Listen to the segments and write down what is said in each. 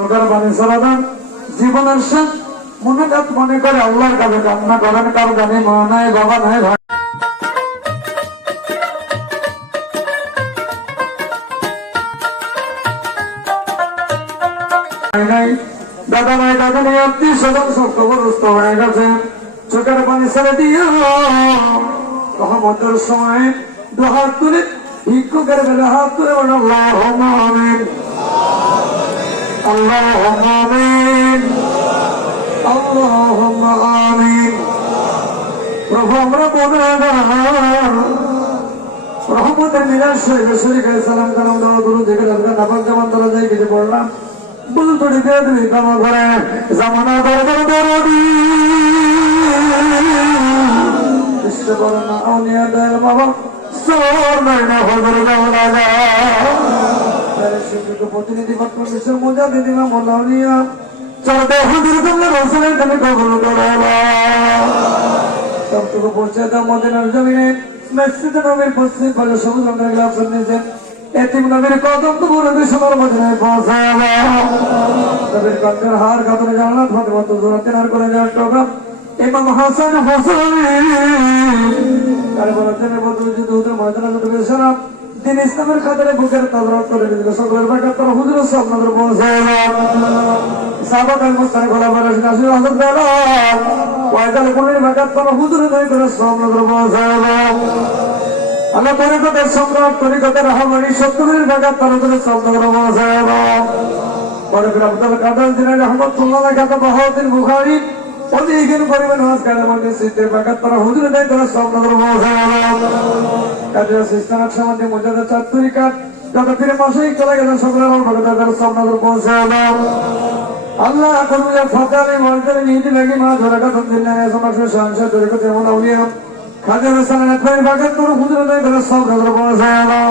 চোখের পানি ছাড়া জীবনের শেষ মনোঘাত মনে করে আল্লাহর কাছে কান্না করেন, কারো জানি মা নাই, বাবা নাই, ভাই নাই, দাদা নাই, দাদা নেই, আত্মীয় স্বজন সব খবরস্থ হয়ে গেছে। চোখের পানি ছেড়ে দিয়ে রহমতের সময় দু হাত তুলে ভিক্ষুকের বেলা হাত তুলে বলেন আল্লাহুম্মা আমিন, আল্লাহুম্মা আমিন, আল্লাহুম্মা আমিন। প্রভু আমরা রহমতের মিলাদ শরীফে শরীফে সালাম কালাম দেওয়া দুরূদ জিকির আজকার নাপাক জামান তারা যাই কিছু পড়লাম বুঝু তড়ি দিয়ে দুই কামা করে জামানা দরবার দরদি ইসতে বলেন না আউলিয়া দয়াল বাবা সোর নাই না হজর জাওলা যা তার শিক্ষক প্রতিনিধি বর্তমান বিশ্বের মোজা দিদিমা মোলাউলিয়া চলতে হুজুর তোমরা রসুলের তুমি কবুল করো সবটুকু পৌঁছে দাও মদিনার জমিনে মসজিদ নবীর পশ্চিম পাশে সবুজ রঙের গ্লাস নিয়েছেন এতিম নবীর কদম তো পুরো বিশ্বর মদিনায় পৌঁছাবো নবীর কণ্ঠের হার কাতরে জানাত ফাতেমা তো জোরাতেন আর করে যাওয়ার টোকা ইমাম হাসান হোসেন কারবালাতের বদল যুদ্ধের ময়দানে যত বেশরাম দিন ইসলামের খাতারে বুকের তাজরাত করে দিল সকলের বাকাত তার হুজুর সব নজর পৌঁছাবো সাহাবাত মুস্তান খোলাফায়ে রাশিদিন আশির হযরত বেলাল ওয়াইদাল কুলির বাকাত তার হুজুর নয় করে সব নজর পৌঁছাবো আল্লাহ তরিকতের সম্রাট তরিকতের রহমানি সত্যের বাগাত তার উপরে সবনগর পৌঁছাবো পরে ফির আব্দুল কাদের জিলানী রাহমাতুল্লাহ কাতা বাহাউদ্দিন বুখারী অধিকদিন পরিমাণ হজ কালের মধ্যে সিদ্ধের বাগাত তারা হুজুর দেয় তারা সবনগর পৌঁছাবো কাজের সিস্টেমের সমাজে মর্যাদা চার তরিকাত যত ফিরে মাসেই চলে গেলেন সকলের বাগাত তারা সবনগর পৌঁছাবো আল্লাহ কর্মীদের ফাতারে মর্যাদা নিয়ে লাগি মা ধরা কথা দিলেন সমাজের সংসার তরিকত এমন আউলিয়া খাজা রসালের একবার বাগাত তোর হুজুর দেয় তারা সবনগর পৌঁছাবো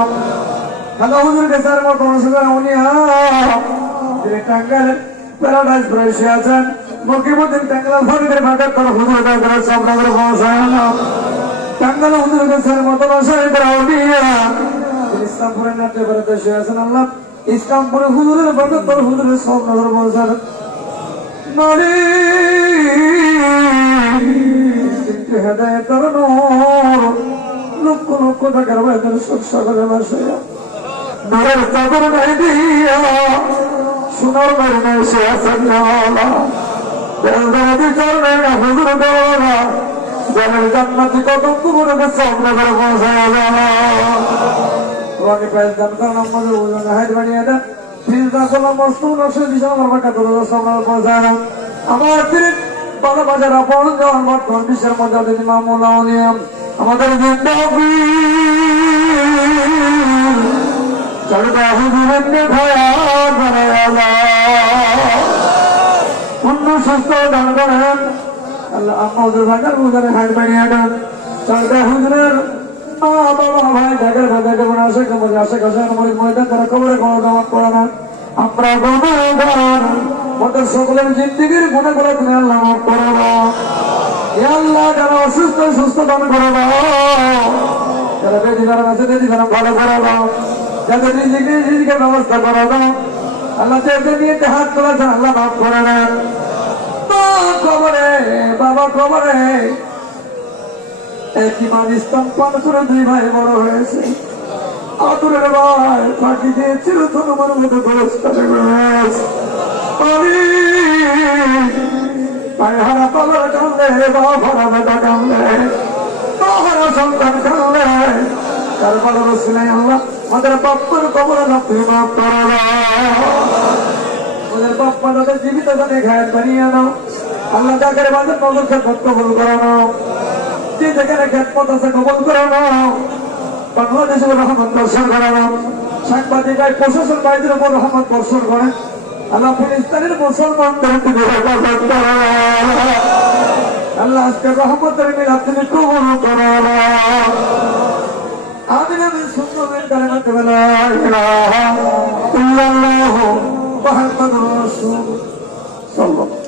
খাজা হুজুর কেসার মত অনুসারে আউলিয়া তিনি টাঙ্গাইলের প্যারাডাইস প্রবেশে আছেন মকিবুদ্দিন টাঙ্গাইল ফরিদের বাগাত তোর হুজুর দেয় তারা সবনগর পৌঁছাবো টাঙ্গাইল হুজুর কেসার মত অনুসারে তারা আউলিয়া ইসলামপুরের নাট্য প্রদেশে আছেন আল্লাহ ইসলামপুরে হুজুরের বাগাত তোর হুজুরের সবনগর পৌঁছাবো নারী হেদায়েতের নূর লক্ষ লক্ষ টাকার বাজার সব সাগরে ভাসাইয়া নূরের চাদর নাই দিয়া সোনার বাড়ি এসে আছেন বিচার নেই না হুজুর দেওয়া জলের জান্নাতি কত কুমুরকে সবনগরে পৌঁছায় তোমাকে প্রাইজ দান করেন আমাদের ওজনে হাইট বানিয়ে দেন ফিরদা করলাম মস্ত নশো দিশা আমার বাঁকা তোর সবনগর পৌঁছায় আমার ফিরে বাবা বাজার আপন যাওয়ার বর্তমান বিশ্বের মজা দিদি মামুলা উলিয়াম আমাদের জিন্দাবি চলবে হুজুরের ভয়া পূর্ণ সুস্থ দান করেন আল্লাহ আমাদের ভাগার বুঝারে হাট বানিয়ে দেন চলবে হুজুরের মা বাবা ভাই ঢাকার ঢাকা যেমন আসে কেমন আসে কাছে আমাদের ময়দান তারা কবরে কবর জমা করে না আমরা গুনাহগার আমাদের সকলের জিন্দেগির গুনাহগুলো তুমি আল্লাহ মাফ করে দাও ইয়া আল্লাহ যারা অসুস্থ সুস্থ দান করে দাও যারা বেদিনার আছে বেদিনার ভালো করে দাও যাদের রিজিকের ব্যবস্থা করে দাও আল্লাহ যাদের নিয়ে হাত তোলাছেন আল্লাহ মাফ করে নেন বাবা কবরে একই মান ইসলাম পান করে দুই ভাই বড় হয়েছে আদরের ভাই ফাঁকি দিয়েছিল তোমার মতো হারা পালার কানলে বাহারা বেটা কানলে বাহারা সন্তান কানলে তার বড় রসিলাই আল্লাহ আমাদের বাপ্পার কবরে না তুমি মাফ করো ওদের বাপ্পা তাদের জীবিত জানে ঘায়ের বানিয়ে নাও আল্লাহ জাগের বাজার নজর খেত কবল করানো যে যেখানে খেত পথ আছে কবল করানো বাংলাদেশের রহমত বর্ষণ করানো সাংবাদিক প্রশাসন বাড়িদের উপর রহমত বর্ষণ করে আল্লাহ ফিলিস্তিনের মুসলমানদের আল্লাহ আজকে রহমতের মিলাদ তুমি কবুল করো আমিন আমিন সুন্নাতের কালেমাতে লা ইলাহা ইল্লাল্লাহু মুহাম্মাদুর রাসূলুল্লাহ